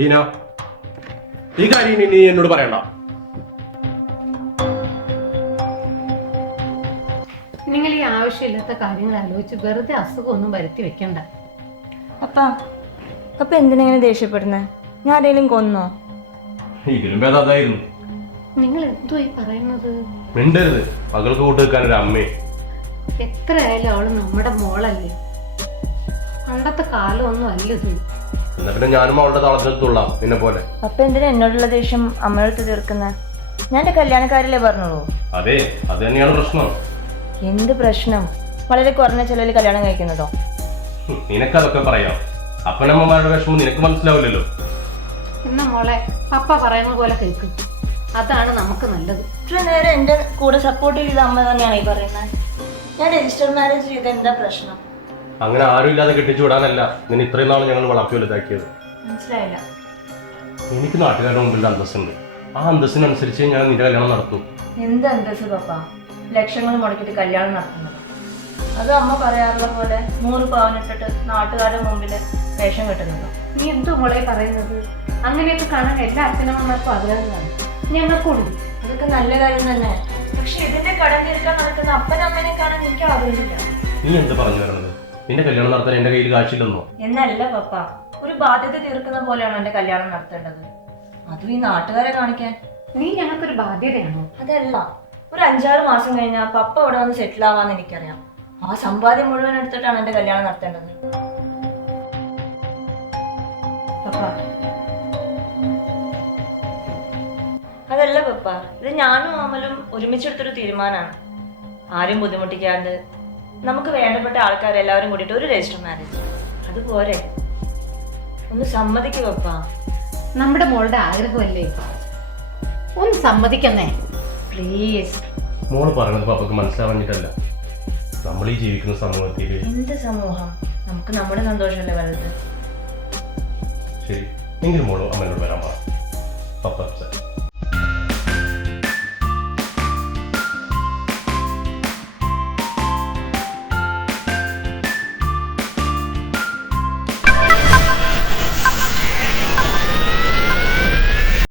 ടീന, ഈ കാര്യം ഇനി നീ എന്നോട് പറയണ്ട. നിങ്ങൾ ഈ ആവശ്യമില്ലാത്ത കാര്യങ്ങൾ ആലോചിച്ച് വെറുതെ അസുഖമൊന്നും വരുത്തി വെക്കണ്ട. അപ്പ എന്തിനെങ്ങനെ ദേഷ്യപ്പെടുന്നേ? ഞാൻ ആരെങ്കിലും കൊന്നോ? ഇതിലും ഭേദം അതായിരുന്നു. നിങ്ങൾ എന്തോ ഈ പറയുന്നത്? മിണ്ടരുത്. മകൾക്ക് കൂട്ട് വെക്കാൻ ഒരു അമ്മേ. എത്രയായാലും അവള് നമ്മുടെ മോളല്ലേ. പണ്ടത്തെ കാലമൊന്നും അല്ല ഇത്. എന്നാ പിന്നെ ഞാനും അവളുടെ താളത്തിലെത്തുള്ളാം നിന്നെ പോലെ. അപ്പൊ എന്തിനാ എന്നോടുള്ള ദേഷ്യം അമ്മയോട് തീർക്കുന്നേ? ഞാൻ എന്റെ കല്യാണക്കാരല്ലേ പറഞ്ഞോളൂ. അതെ, അത് തന്നെയാണ് പ്രശ്നം. എന്ത് പ്രശ്നം? വളരെ കുറഞ്ഞ ചെലവിൽ കല്യാണം കഴിക്കുന്നതോ? നിനക്കതൊക്കെ പറയാം. അപ്പനമ്മമാരുടെ വിഷമം നിനക്ക് മനസ്സിലാവില്ലല്ലോ. എന്നാ മോളെ പപ്പ പറയുന്ന പോലെ കേൾക്കും. അതാണ് നമുക്ക് നല്ലത്. ഇത്ര നേരം എന്റെ കൂടെ സപ്പോർട്ട് ചെയ്ത അമ്മ തന്നെയാണ് ഈ പറയുന്നത്. ഞാൻ രജിസ്റ്റർ മാരേജ് ചെയ്ത എന്താ പ്രശ്നം? അങ്ങനെ ആരും ഇല്ലാതെ കെട്ടിച്ചു വിടാനല്ല നിന്നെ ഇത്രയും നാൾ ഞങ്ങൾ വളർത്തി വലുതാക്കിയത്. മനസ്സിലായില്ല. എനിക്ക് നാട്ടുകാരുടെ മുമ്പിൽ അന്തസ്സുണ്ട്. ആ അന്തസ്സിനനുസരിച്ച് ഞാൻ നിന്റെ കല്യാണം നടത്തും. എന്ത് അന്തസ് പപ്പ? ലക്ഷങ്ങൾ മുടക്കിയിട്ട് കല്യാണം നടത്തുന്നത്? അത് അമ്മ പറയാറുള്ള പോലെ 100 പവനിട്ടിട്ട് നാട്ടുകാരുടെ മുമ്പിൽ വേഷം കെട്ടുന്നതോ? നീ എന്തോ മോളെ പറയുന്നത്? അങ്ങനെയൊക്കെ കാണാൻ എല്ലാ അച്ഛനമ്മമാർക്കും ആഗ്രഹങ്ങളാണ്. ഞങ്ങൾക്കുണ്ട്. അതൊക്കെ നല്ല കാര്യം തന്നെ. പക്ഷെ ഇതിന്റെ കടം തീർക്കാൻ നടക്കുന്ന അപ്പനമ്മനെ കാണാൻ എനിക്ക് ആഗ്രഹമില്ല. നീ എന്ത് പറഞ്ഞു വരണത്? നിന്റെ കല്യാണം നടത്താൻ എന്റെ കയ്യിൽ കാശില്ലെന്നോ? എന്നല്ല പപ്പ, ഒരു ബാധ്യത തീർക്കുന്ന പോലെയാണ് എന്റെ കല്യാണം നടത്തേണ്ടത്. അതും ഈ നാട്ടുകാരെ കാണിക്കാൻ. നീ ഞങ്ങൾക്കൊരു ബാധ്യതയാണോ? അതല്ല, ഒരു 5-6 മാസം കഴിഞ്ഞാൽ പപ്പ അവിടെ വന്ന് സെറ്റിൽ ആവാന്ന് എനിക്കറിയാം. ആ സമ്പാദ്യം മുഴുവൻ എടുത്തിട്ടാണ് എന്റെ കല്യാണം നടത്തേണ്ടത്. പപ്പ, അതല്ല പപ്പ, ഇത് ഞാനും അമലും ഒരുമിച്ചെടുത്തൊരു തീരുമാനമാണ്. ആരും ബുദ്ധിമുട്ടിക്കാണ്ട് നമുക്ക് വേണ്ടപ്പെട്ട ആൾക്കാരെല്ലാവരും കൂടിയിട്ട് ഒരു രജിസ്റ്റർ മാരേജ്. അതുപോലെ ഒന്ന് സമ്മതിക്കു പപ്പ. നമ്മുടെ മോളുടെ ആഗ്രഹമല്ലേ, ഒന്ന് സമ്മതിക്കുന്നേ പ്ലീസ്. മോള് പറയുന്നത് പപ്പക്ക് മനസ്സിലാവാഞ്ഞിട്ടല്ല. നമ്മൾ ഈ ജീവിക്കുന്ന സമൂഹത്തിൽ. എന്ത് സമൂഹം? നമുക്ക് നമ്മുടെ സന്തോഷമല്ലേ വലുത്. ശരി, എങ്കിലും മോള് അമ്മയോട് വരാൻ പറ. പപ്പ